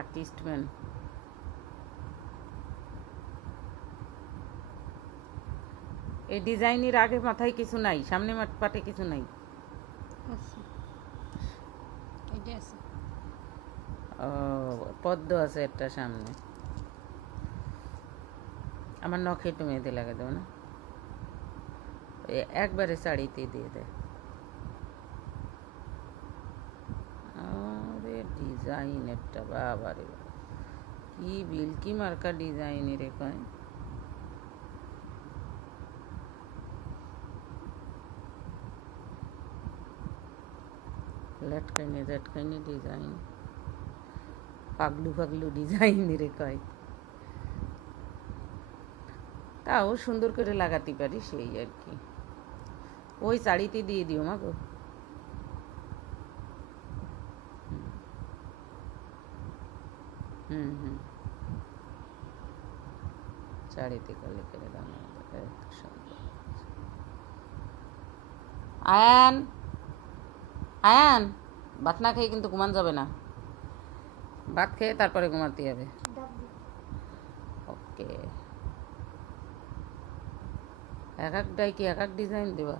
Artist man. এই ডিজাইনের আগে মাথায় কিছু নাই, সামনে পাটে কিছু নাই। আছে এটা আছে ও, পদ্ম আছে একটা সামনে। আমার নখে একটু মেহেদি লাগা দেবো না, একবারে শাড়িতে দিয়ে দেয়। আরে ডিজাইন একটা, বাবা রে বাবা, কি বিলকি মার্কা ডিজাইন রে কয়। লটকাইনে লটকাইনে ডিজাইন, পাগলু পাগলু ডিজাইন রে কয়। তাও সুন্দর করে লাগাতে পারি, সেই আর কি। ওই শাড়িতে দিয়ে দিও মা গো। হুম হুম, শাড়িতে কালি করে দাও না, এত সুন্দর। আয়ান, আয়ান, ভাত না খেয়ে কিন্তু ঘুমান যাবে না, ভাত খেয়ে তারপরে ঘুমাতে হবে। ওকে। এক একটাই কি এক এক ডিজাইন দেবা?